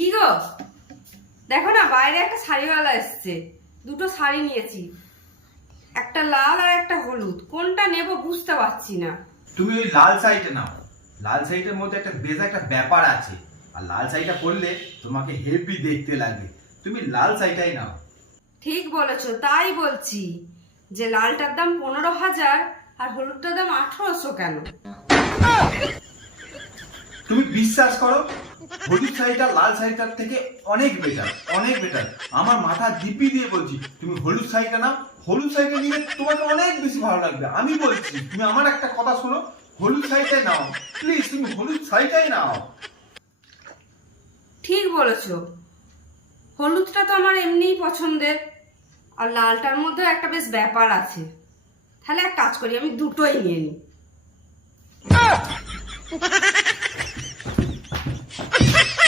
কি গো, দেখো না বাইরে একটা শাড়িওয়ালা এসছে, দুটো শাড়ি নিয়েছি, একটা লাল আর একটা হলুদ, কোনটা নেব বুঝতে পারছি না। তুমি ওই লাল শাড়িটা নাও। লাল শাড়িটার মধ্যে বেশ একটা ব্যাপার আছে, আর লাল শাড়িটা পরলে তোমাকে হেভি দেখতে লাগবে। তুমি লাল শাড়িটাই নাও। ঠিক বলেছো, তাই বলছি যে লালটার দাম 15,000 আর হলুদটার দাম 1800 কেন? তুমি বিশ্বাস করো, হলুদ শাড়িটা লাল শাড়িটার থেকে অনেক বেটার, অনেক বেটার। আমার মাথা দিপি দিয়ে বলছি, তুমি হলুদ শাড়িটা নাও। হলুদ শাড়িটা নিলে তোমাকে অনেক বেশি ভালো লাগবে। আমি বলছি, তুমি আমার একটা কথা শোনো, হলুদ শাড়িটাই নাও প্লিজ, তুমি হলুদ শাড়িটাই নাও। ঠিক বলেছো, হলুদটা তো আমার এমনিই পছন্দের, আর লালটার মধ্যেও একটা বেশ ব্যাপার আছে। তাহলে এক কাজ করি, আমি দুটোই নিয়ে নিই।